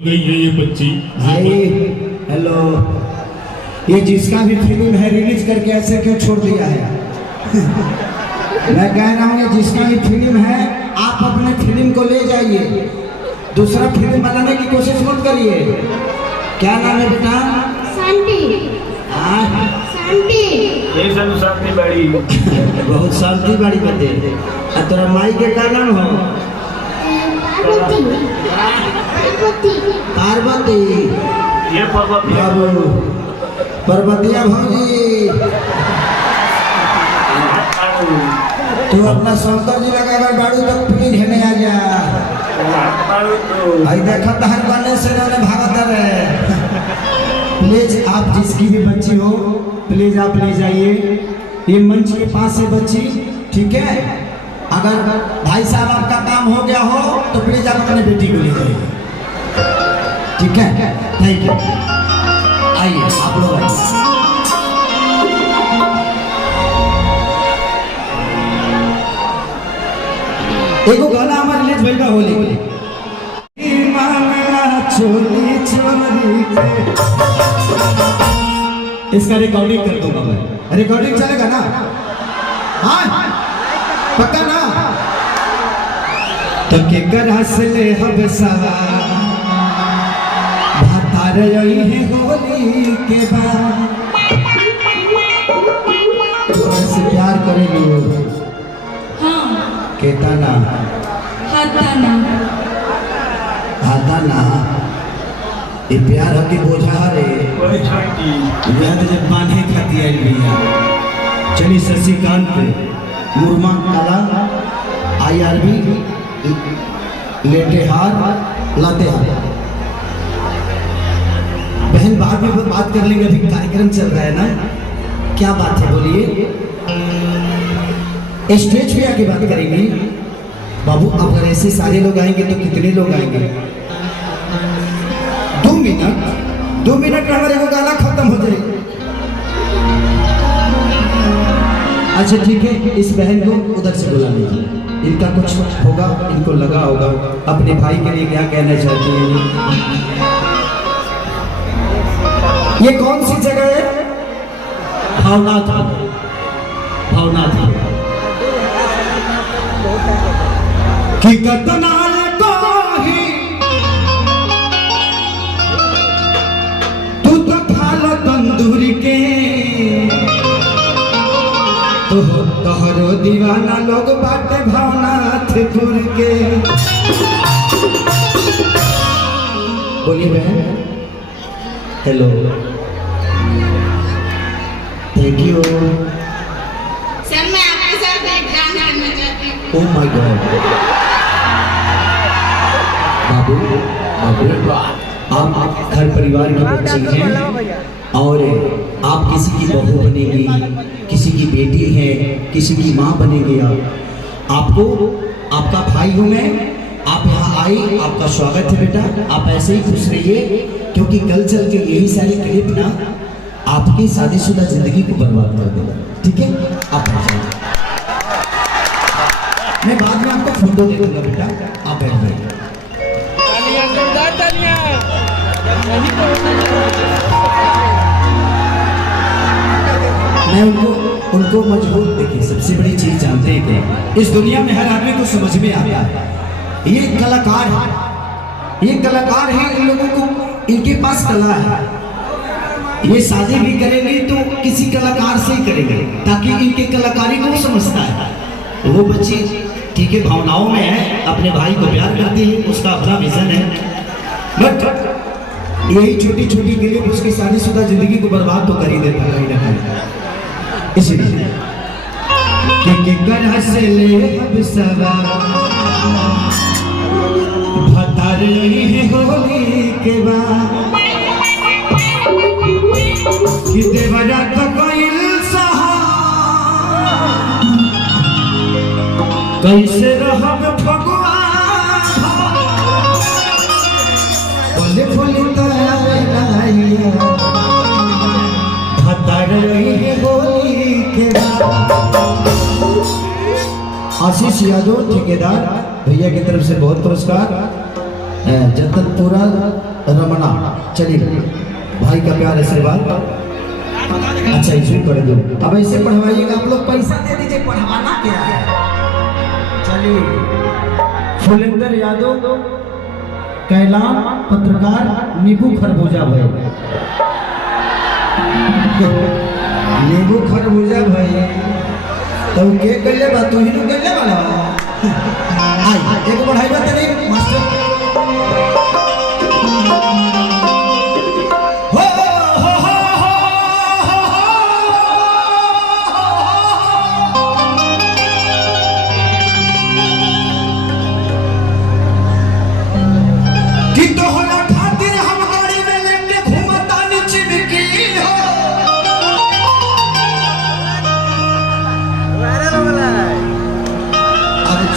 गई है ये बच्ची भाई हेलो, ये जिसका भी फिल्म है रिलीज करके ऐसे क्यों छोड़ दिया है? मैं कह रहा हूँ ये जिसका भी फिल्म है आप अपने फिल्म को ले जाइए, दूसरा फिल्म बनाने की कोशिश मत करिए। क्या नाम है बेटा? शांति। शांति। ये सब शांति बाड़ी बहुत शांति बाड़ी बते। तोरा माई के का नाम हो? पार्वती। पार्वती। पार्वती। ये पार्वती बाबू पार्वतिया भौजी, तू अपना शंकर जी लगाकर बाड़ू तक प्लीज हेने आ जा। आई देखा तहर बने से ने भागत रहे। प्लीज आप जिसकी भी बच्ची हो प्लीज आप ले जाइए ये मंच के पास से बच्ची, ठीक है? अगर भाई साहब आपका काम हो गया हो तो प्लीज आप अपने बेटी को ले जाइए, ठीक है? Thank you. आइए आप लोग आइए। एगो गाना हमारे लिए भैया होली चोरी चोरी के, इसका रिकॉर्डिंग कर दूंगा मैं। रिकॉर्डिंग चलेगा ना? हाँ पक्का ना? तो के करा से ले हम सवा भातार रही है होली के बाद, तुमसे प्यार करे लो केता ना हाथा ना ये प्यार हकी बोझा रे याद जब बांधे खाती आई भैया। चलिए शशिकांत मुर्मा कला IRB लेटेहार लातेहार। बहन बाद में बात कर लेंगे, अभी कार्यक्रम चल रहा है ना। क्या बात है बोलिए? स्टेज पे आके बात करेंगे। बाबू अगर ऐसे सारे लोग आएंगे तो कितने लोग आएंगे? 2 मिनट में हमारे को गाना खत्म हो जाएगा। अच्छा ठीक है, इस बहन को उधर से बुला लीजिए। इनका कुछ होगा, इनको लगा होगा अपने भाई के लिए क्या कहना चाहती है। ये कौन सी जगह है? भावनाथ। भावनाथ की कतनाल कोही तू तो खालो तंदूरी के, तो तोहरो दीवाना लोग बाटे भावनाथपुर के। बोलिए बहन। Hello thank you. सर मैं आपके साथ एक डांस करना चाहती हूँ। Oh my God. बाबू आप घर परिवार के बच्चे हैं और आप किसी की बहू बनेगी, किसी की बेटी है, किसी की माँ बनेगी। आपको आपका भाई हूँ मैं, आप यहाँ आई, आपका स्वागत है बेटा। आप ऐसे ही खुश रहिए क्योंकि कल चल के यही सारी क्लिप ना आपकी शादीशुदा जिंदगी को बर्बाद कर देगा, ठीक है? आप मैं बाद में आपको फोटो दे दूंगा बेटा, आप बैठ जाइए। मैं उनको मजबूर, देखिए सबसे बड़ी चीज जानते हैं कि इस दुनिया में हर आदमी को समझ में आता है ये कलाकार है, ये कलाकार है। इन लोगों को इनके पास कला है, ये शादी भी करेंगे तो किसी कलाकार से ही करेंगे ताकि इनके कलाकारी को समझता है। वो बच्ची ठीक है भावनाओं में है, अपने भाई को प्यार करती है, उसका अपना विजन है, बट यही छोटी छोटी के लिए उसकी शादीशुदा जिंदगी को बर्बाद तो कर ही देता है ना कहीं। इसलिए कि कर से ले अब सवा भतार रही है होली के बाद, कि देवरा तो कोई कैसे रहब भगवान बोले बोली तो भतार रही है होली के बाद। आशीष यादव ठेकेदार भैया की तरफ से बहुत पुरस्कार। जतनपुरा रमना। चलिए भाई का प्यार आशीर्वाद। अच्छा इसमें कर दो। अब ऐसे पढ़वाइएगा, आप लोग पैसा दे दीजिए, पढ़वाना क्या है। चलिए फुलेंद्र यादव, कैलाम पत्रकार, नींबू खरबूजा भाई। नींबू खरबूजा भाई तो के कइले बा, तू ही नु कइले वाला। आई एक बढ़ाई बात नहीं मास्टर।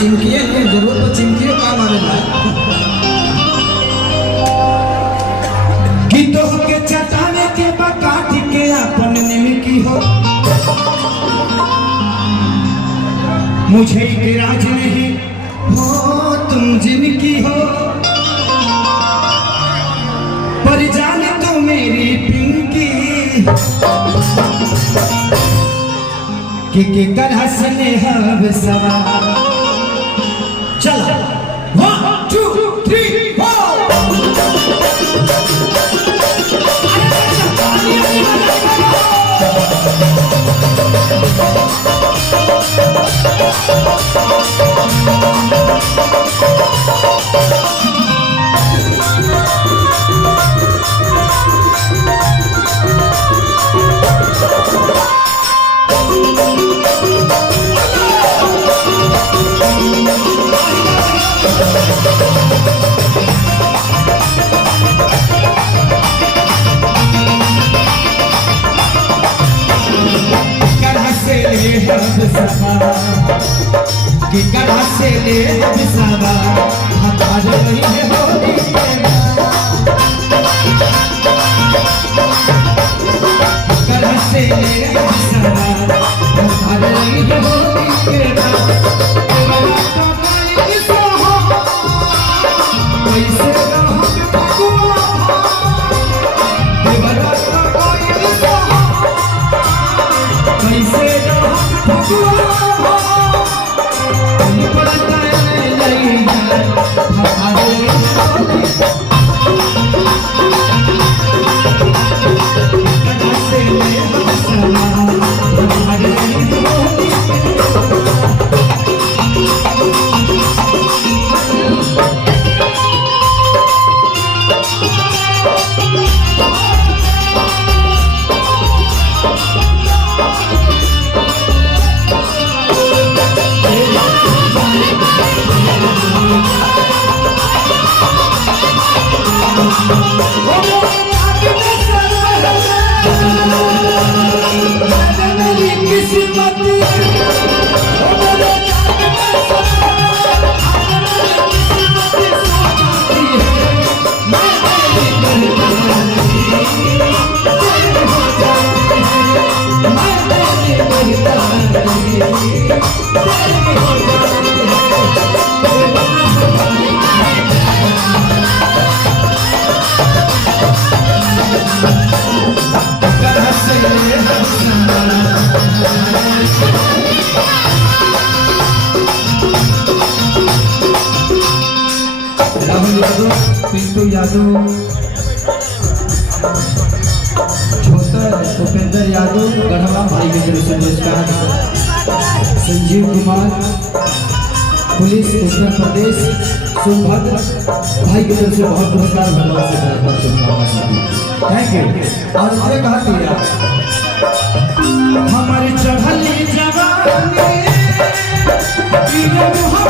चिमकिए की जरूरत तो चिमकिए काम आवेला। गीतों के चटाने के बकाट के अपन निमकी हो, मुझे इकराज नहीं हो तुम जिनकी हो, पर जाने तो मेरी पिंकी के करह से हब सवार। चला 1 2 3 4। कि कड़ा से ले बिसावा हताज नहीं है होली कड़ा से ले बिसावा हताज नहीं है होली के पिंटू यादव, छोटा उपेंद्र यादव गढ़वा भाई के तरफ से पुरस्कार। संजीव कुमार पुलिस उत्तर प्रदेश सोनभद्र भाई की तरफ से बहुत पुरस्कार भगवान से थैंक यू। और मुझे कहा दिया हमारी चढ़ली जवानी देखो हो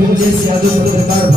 विमलेश यादव पत्रकार